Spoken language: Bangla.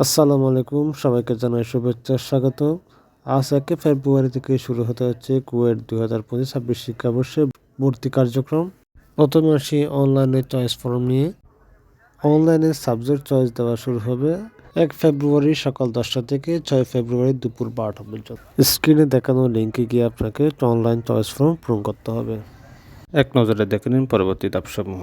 আসসালামু আলাইকুম, সবাইকে জানাই শুভেচ্ছা স্বাগত। আজ 1 ফেব্রুয়ারি থেকে শুরু হতে যাচ্ছে কুয়েট 2025-26 শিক্ষাবর্ষে ভর্তি কার্যক্রম। প্রথমে আসি অনলাইনে চয়েস ফর্ম নিয়ে। অনলাইনে সাবজেক্ট চয়েস দেওয়া শুরু হবে 1 ফেব্রুয়ারি সকাল 10টা থেকে 6 ফেব্রুয়ারি দুপুর 12টা পর্যন্ত। স্ক্রিনে দেখানো লিঙ্কে গিয়ে আপনাকে অনলাইন চয়েস ফর্ম পূরণ করতে হবে। এক নজরে দেখে নিন পরবর্তী ধাপসমূহ।